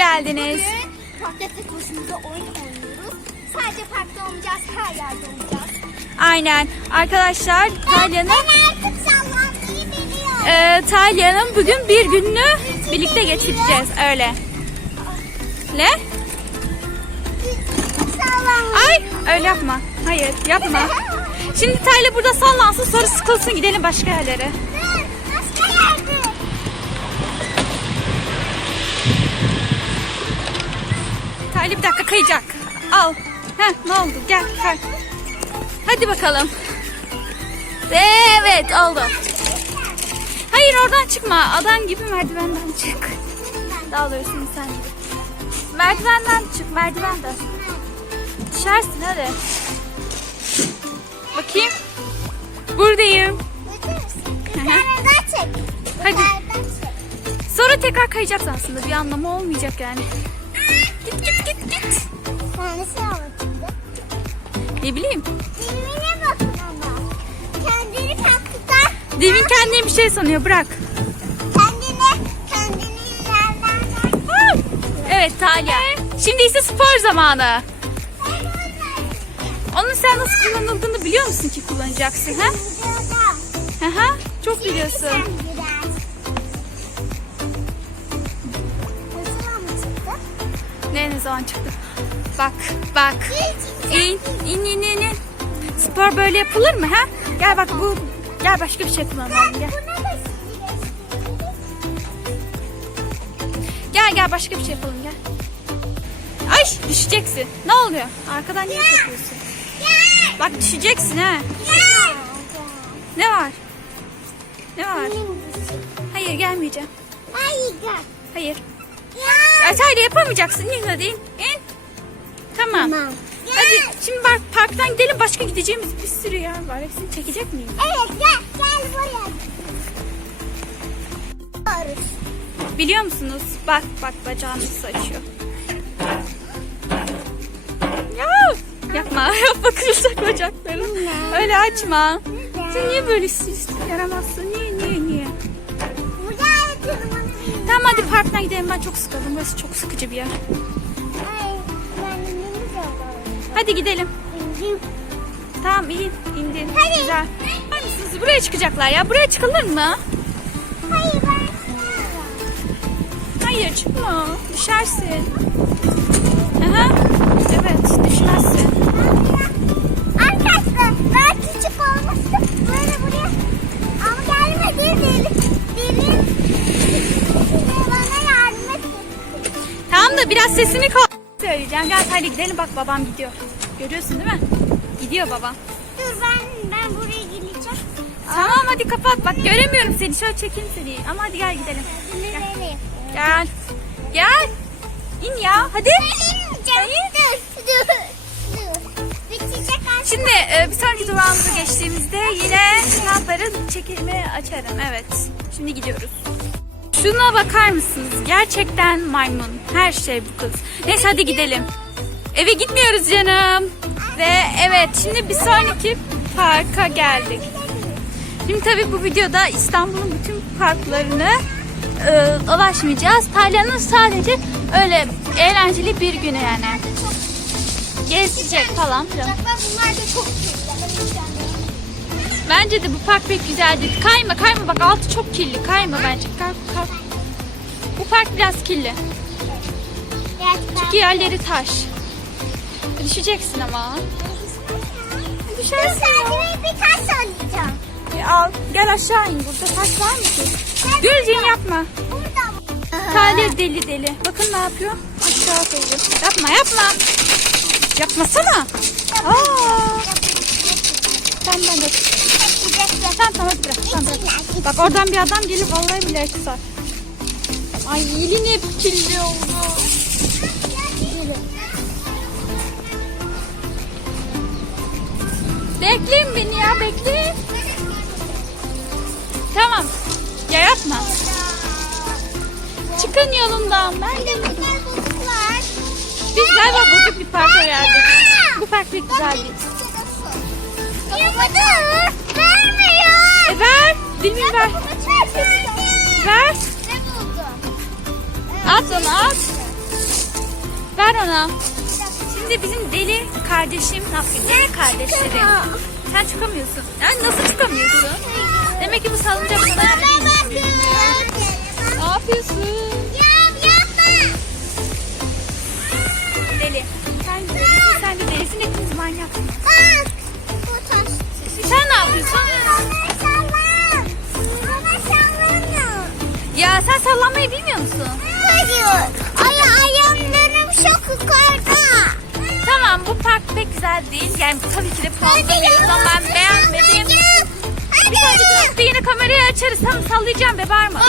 geldiniz. Bugün tek başımıza oyun oynuyoruz. Sadece parkta olmayacağız, her yerde olacağız. Aynen. Arkadaşlar Talya'nın Ben artık sallanmayı biliyorum. e, Talya'nın bugün bir gününü birlikte geçireceğiz. Öyle. Ne? Ay öyle yapma. Hayır yapma. Şimdi Tayla burada sallansın sonra sıkılsın gidelim başka yerlere. Tayla bir dakika kayacak. Al. Heh ne oldu gel kay. Hadi bakalım. Evet oldu. Hayır oradan çıkma. Adam gibi merdivenden çık. Daha doğrusu sen gibi. Merdivenden çık merdivenden. Düşersin hadi. Bakayım. Buradayım. Çek. Hadi. Sonra tekrar kayacaksın aslında. Bir anlamı olmayacak yani. Git. Ne bileyim. Dilime bakın ama. Kendini kalktıktan Devin kendine bir şey sanıyor. Bırak. kendine, kendini yerlerden Evet Talya. Şimdi ise spor zamanı. Onun sen nasıl kullanıldığını biliyor musun ki kullanacaksın ha? Hı. Çok biliyorsun. Ne ne zaman çıktı? Bak bak. İn in in in. in. Spor böyle yapılır mı ha? Gel bak bu. Gel başka bir şey kullanalım gel. Gel gel başka bir şey yapalım gel. Ay düşeceksin. Ne oluyor? Arkadan niye çekiyorsun? Bak düşeceksin ha. Ne var? Ne var? Hayır gelmeyeceğim. Hayır. Atayla yapamayacaksın. İn hadi in. İn. Tamam. Tamam. Hadi şimdi bak parktan gidelim. Başka gideceğimiz bir sürü yer var. Hepsini çekecek miyim? Evet gel gel buraya. Biliyor musunuz? Bak bak bacağını nasıl açıyor. Ya yapma. Yapma kırılacak bacakların. Öyle açma. Sen niye böyle süs yaramazsın? Niye niye niye? Tamam hadi parktan gidelim. Ben çok sıkıldım. Burası çok sıkıcı bir yer. Hadi gidelim. İndim. Tamam iyi. indin. Hadi. Güzel. Var mısınız? Buraya çıkacaklar ya. Buraya çıkılır mı? Hayır ben Hayır çıkma. Düşersin. Aha. Evet düşmezsin. Arkadaşlar ben küçük olmuştum. Böyle buraya ama gelmedi derin. Derin. Bana yardım et. Tamam da biraz sesini koy. Söyleyeceğim. Gel hadi gidelim. Bak babam gidiyor. Görüyorsun değil mi? Gidiyor babam. Dur ben ben buraya geleceğim. Tamam hadi kapat. Bak göremiyorum seni. Şöyle çekeyim seni. Ama hadi gel gidelim. Nereye? Gel. Gel. İn ya. Hadi. İneceğim. Dur dur. Bitecek. Şimdi e, bir sonraki durağımıza geçtiğimizde yine ne yaparız? Çekilme açarım. Evet. Şimdi gidiyoruz. Şuna bakar mısınız? Gerçekten maymun. Her şey bu kız. Neyse hadi gidelim. Eve gitmiyoruz canım. Ve evet şimdi bir sonraki parka geldik. Şimdi tabii bu videoda İstanbul'un bütün parklarını e, dolaşmayacağız. Talya'nın sadece öyle eğlenceli bir günü yani. Gezecek falan filan. Bunlar da çok güzel. Bence de bu park pek güzel değil. Kayma kayma bak altı çok kirli. Kayma bence. Kalk kalk. Bu park biraz kirli. Çünkü yerleri taş. Düşeceksin ama. Düşersin ya. Sadece bir taş söyleyeceğim. E, al gel aşağı in. Burada taş var mı ki? Gülcin yapma. Burada mı? Talih deli deli. Bakın ne yapıyor? Aşağı kayıyor. Yapma yapma. Yapmasana. Aa. Tamam ben de. Tamam tamam hadi bırak. Tamam, bırak. Bak oradan bir adam gelip vallahi bile kısar. Ay elin hep kirli oldu. Bekleyin beni ya bekleyin. Tamam. Ya yapma. Çıkın yolundan. Ben de biz galiba bozuk bir parka geldik. Bu park pek güzel değil. Yapmadı. Ver. Dilimi ver. Ver. Ne buldun? At onu at. Ver ona. Şimdi bizim deli kardeşim ne yapayım? Deli kardeşlerim. Sen çıkamıyorsun. Yani nasıl çıkamıyorsun? Demek ki bu salıncak sana. Ne yapıyorsun? Yapma. Deli. Sen de delisin, sen de delisin. Hepiniz manyak. Bak. Bu taş. Sen ne yapıyorsun? Sallanmayı bilmiyor musun? Hayır. Ay ayağımlarım çok yukarıda. Tamam bu park pek güzel değil. Yani tabii ki de puanlamıyoruz ama ben beğenmedim. Bir tane de yine kamerayı açarız. Tamam sallayacağım be bağırma.